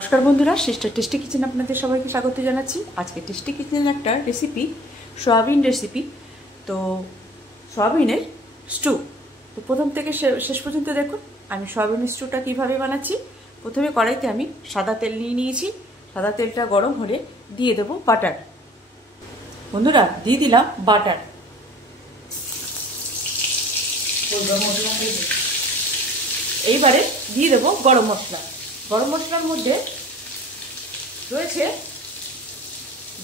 নমস্কার বন্ধুরা, sister tasty kitchen আপনাদের সবাইকে স্বাগত জানাচ্ছি। আজকে টেস্টি কিচেনের একটা রেসিপি, সয়াবিন রেসিপি। তো সয়াবিনের স্টু। তো প্রথম থেকে শেষ পর্যন্ত দেখুন আমি সয়াবিনের স্টুটা কীভাবে বানাচ্ছি। প্রথমে কড়াইতে আমি সাদা তেল নিয়ে নিয়েছি। সাদা তেলটা গরম হলে দিয়ে দেবো বাটার। বন্ধুরা, দিয়ে দিলাম বাটার। এইবারে দিয়ে দেবো গরম মশলা। গরম মশলার মধ্যে রয়েছে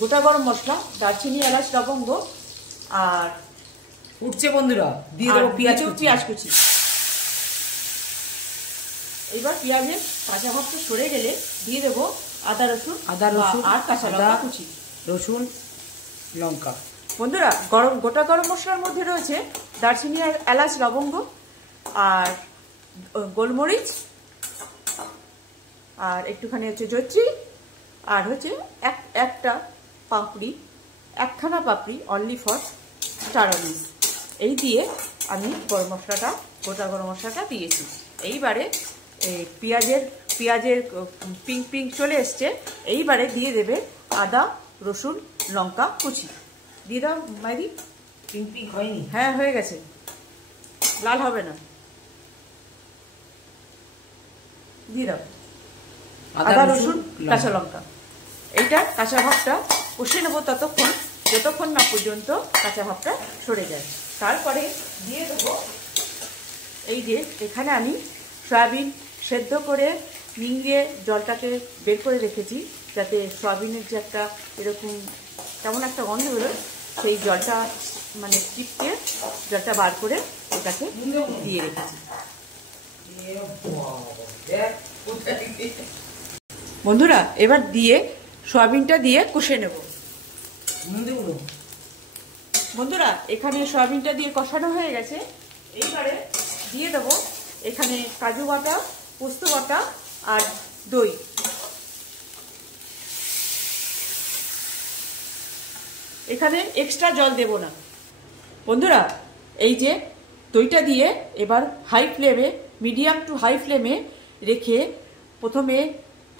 গোটা গরম মশলা, দারচিনি, এলাচ, লবঙ্গ আর উঠছে। বন্ধুরা, দিয়ে দেবো পেঁয়াজ কুচি। এবার পেঁয়াজের কাঁচা ভাবটা সরে গেলে দিয়ে দেবো আদা রসুন আর কাঁচা লঙ্কা কুচি, রসুন, লঙ্কা। বন্ধুরা, গোটা গরম মশলার মধ্যে রয়েছে দারচিনি, এলাচ, লবঙ্গ আর গোলমরিচ আর একটুখানি হচ্ছে জয়ত্রী আর হচ্ছে একখানা পাপড়ি অনলি ফর স্টার অনিস। এই দিয়ে আমি গোটা গরম মশলাটা দিয়েছি। এইবারে পেঁয়াজের পিঙ্ক চলে এসছে। এইবারে দিয়ে দেবে আদা রসুন লঙ্কা কুচি। দিয়ে দাও মাইরি। পিঙ্ক হয়নি? হ্যাঁ, হয়ে গেছে, লাল হবে না। দিয়ে দাও আদা রসুন কাঁচা লঙ্কা। এইটা কাঁচা ভাবটা কষে নেবো যতক্ষণ না পর্যন্ত কাঁচা ভাবটা সরে যায়। তারপরে দিয়ে দেবো এই যে এখানে আমি সয়াবিন সেদ্ধ করে নিংড়িয়ে জলটাকে বের করে রেখেছি, যাতে সয়াবিনের যে একটা এরকম কেমন একটা গন্ধ বেরোয়, সেই জলটা মানে চিপকে জলটা বার করে এটাকে দিয়ে রেখেছি। বন্ধুরা, এবার দিয়ে সয়াবিনটা দিয়ে কষে নেব। বন্ধুরা, এখানে সয়াবিনটা দিয়ে কষানো হয়ে গেছে। এইবারে দিয়ে দেবো এখানে কাজু বাটা, পোস্ত বাটা আর দই। এখানে এক্সট্রা জল দেব না। বন্ধুরা, এই যে দইটা দিয়ে এবার মিডিয়াম টু হাই ফ্লেমে রেখে প্রথমে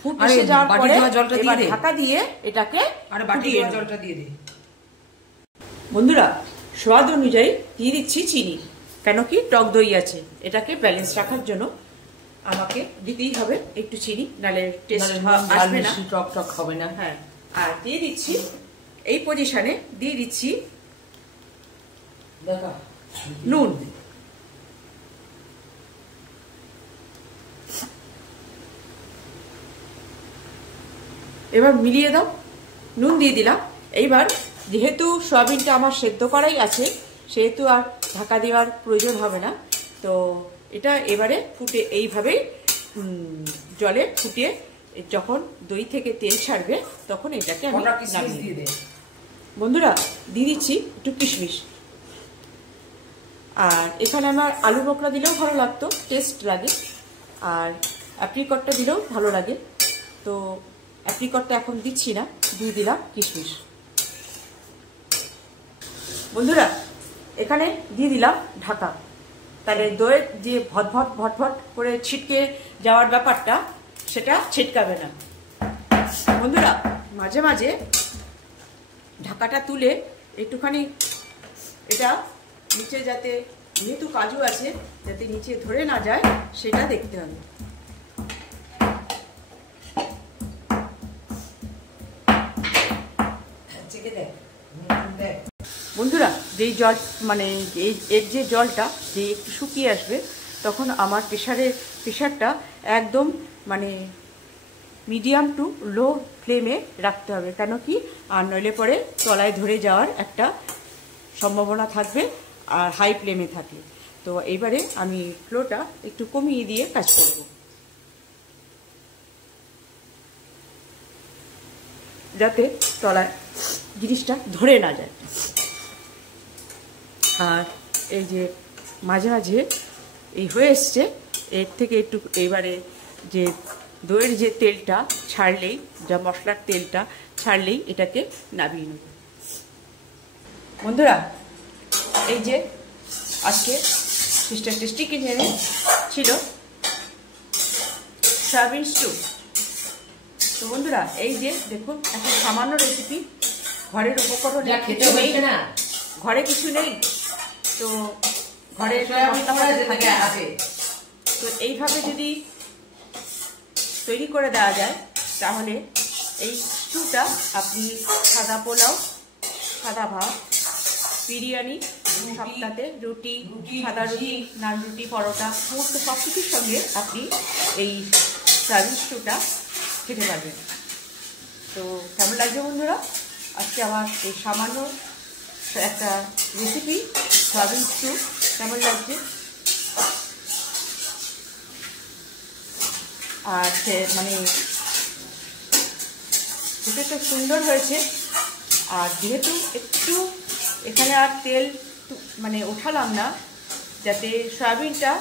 ফুট এসে যাওয়ার পরে এবার ঢাকা দিয়ে এটাকে জলটা দিয়ে দিই। বন্ধুরা, স্বাদ অনুযায়ী দিয়ে দিচ্ছি চিনি, কেন কি টক দই আছে। এটাকে ব্যালেন্স রাখার জন্য আমাকে দিতেই হবে একটু চিনি, নাহলে টেস্ট আসবে না, টক হবে না। হ্যাঁ, আর দিয়ে দিচ্ছি এই পজিশনে দিয়ে দিচ্ছি নুন। এবার মিলিয়ে দাও। নুন দিয়ে দিলাম। এইবার যেহেতু সয়াবিনটা আমার সেদ্ধ করাই আছে, সেহেতু আর ঢাকা দেওয়ার প্রয়োজন হবে না। তো এটা এবারে ফুটে এইভাবেই জলে ফুটিয়ে যখন দই থেকে তেল ছাড়বে তখন এটাকে আমি নামিয়ে দেব। বন্ধুরা, দিয়ে দিচ্ছি একটু কিশমিশ। আর এখানে আমার আলু বকরা দিলেও ভালো লাগতো, টেস্ট লাগে। আর অ্যাপ্রিকটটা দিলেও ভালো লাগে। তো অ্যাপ্রিকটটা এখন দিচ্ছি না, দিয়ে দিলাম কিশমিশ। বন্ধুরা, এখানে দিয়ে দিলাম ঢাকা। তাহলে দইয়ের যে ভটভট করে ছিটকে যাওয়ার ব্যাপারটা, সেটা ছিটকাবে না। বন্ধুরা, মাঝে মাঝে ঢাকাটা তুলে একটুখানি এটা নিচে, যাতে যেহেতু কাজু আছে যাতে নিচে ধরে না যায় সেটা দেখতে হবে। বন্ধুরা, যেই জল মানে এর যে জলটা যে একটু শুকিয়ে আসবে, তখন আমার প্রেশারটা একদম মানে মিডিয়াম টু লো ফ্লেমে রাখতে হবে, কেন কি আর নইলে পরে তলায় ধরে যাওয়ার একটা সম্ভাবনা থাকবে আর হাই ফ্লেমে থাকে। তো এইবারে আমি ফ্লেমটা একটু কমিয়ে দিয়ে কাজ করব, যাতে তলায় জিনিসটা ধরে না যায়। আর এই যে মাঝে মাঝে এই হয়ে এসছে, এর থেকে একটু এবারে যে দইয়ের যে তেলটা ছাড়লেই, যা মশলার তেলটা ছাড়লেই এটাকে নামিয়ে নেব। বন্ধুরা, এই যে আজকে সিস্টার টেস্টি কিচেনে ছিল সয়াবিন স্টু। তো বন্ধুরা এই যে দেখুন একটা সামান্য রেসিপি, ঘরের উপকরণ খেতে হয়েছে না, ঘরে কিছু নেই, তো ঘরে তো এইভাবে যদি তৈরি করে দেওয়া যায় তাহলে এই স্টুটা আপনি সাদা পোলাও, সাদা ভাত, বিরিয়ানি, সবটাতে রুটি, সাদা রুটি, নান রুটি, পরোটা, সমস্ত সব কিছুর সঙ্গে আপনি এই সয়াবিন স্টুটা খেতে পারবেন। তো কেমন লাগবে বন্ধুরা আজকে আমার এই সামান্য একটা রেসিপি সয়াবিন স্টু কেমন লাগছে? আর মানে খেতে তো সুন্দর হয়েছে। আর যেহেতু একটু এখানে আর তেল মানে ওঠালাম না, যাতে সয়াবিনটা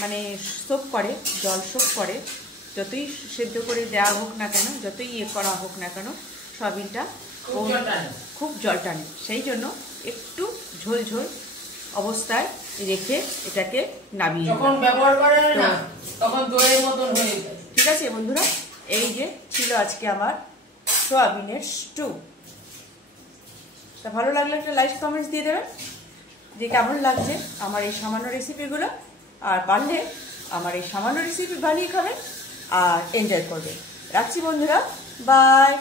মানে সোক করে, জল সোক করে, যতই সেদ্ধ করে দেওয়া হোক না কেন, যতই করা হোক না কেন, সয়াবিনটা খুব জল টানে। সেই জন্য একটু ঝোল ঝোল অবস্থায় রেখে এটাকে নামিয়ে যখন ব্যবহার করেন না তখন দইয়ের মতন হয়ে যায়। ঠিক আছে বন্ধুরা, এই যে ছিল আজকে আমার সোয়াবিনের স্টু। তা ভালো লাগলে একটা লাইক কমেন্টস দিয়ে দেবেন যে কেমন লাগছে আমার এই সামান্য রেসিপিগুলো, আর পারলে আমার এই সামান্য রেসিপি বানিয়ে খাবেন আর এনজয় করবেন। রাখছি বন্ধুরা, বাই।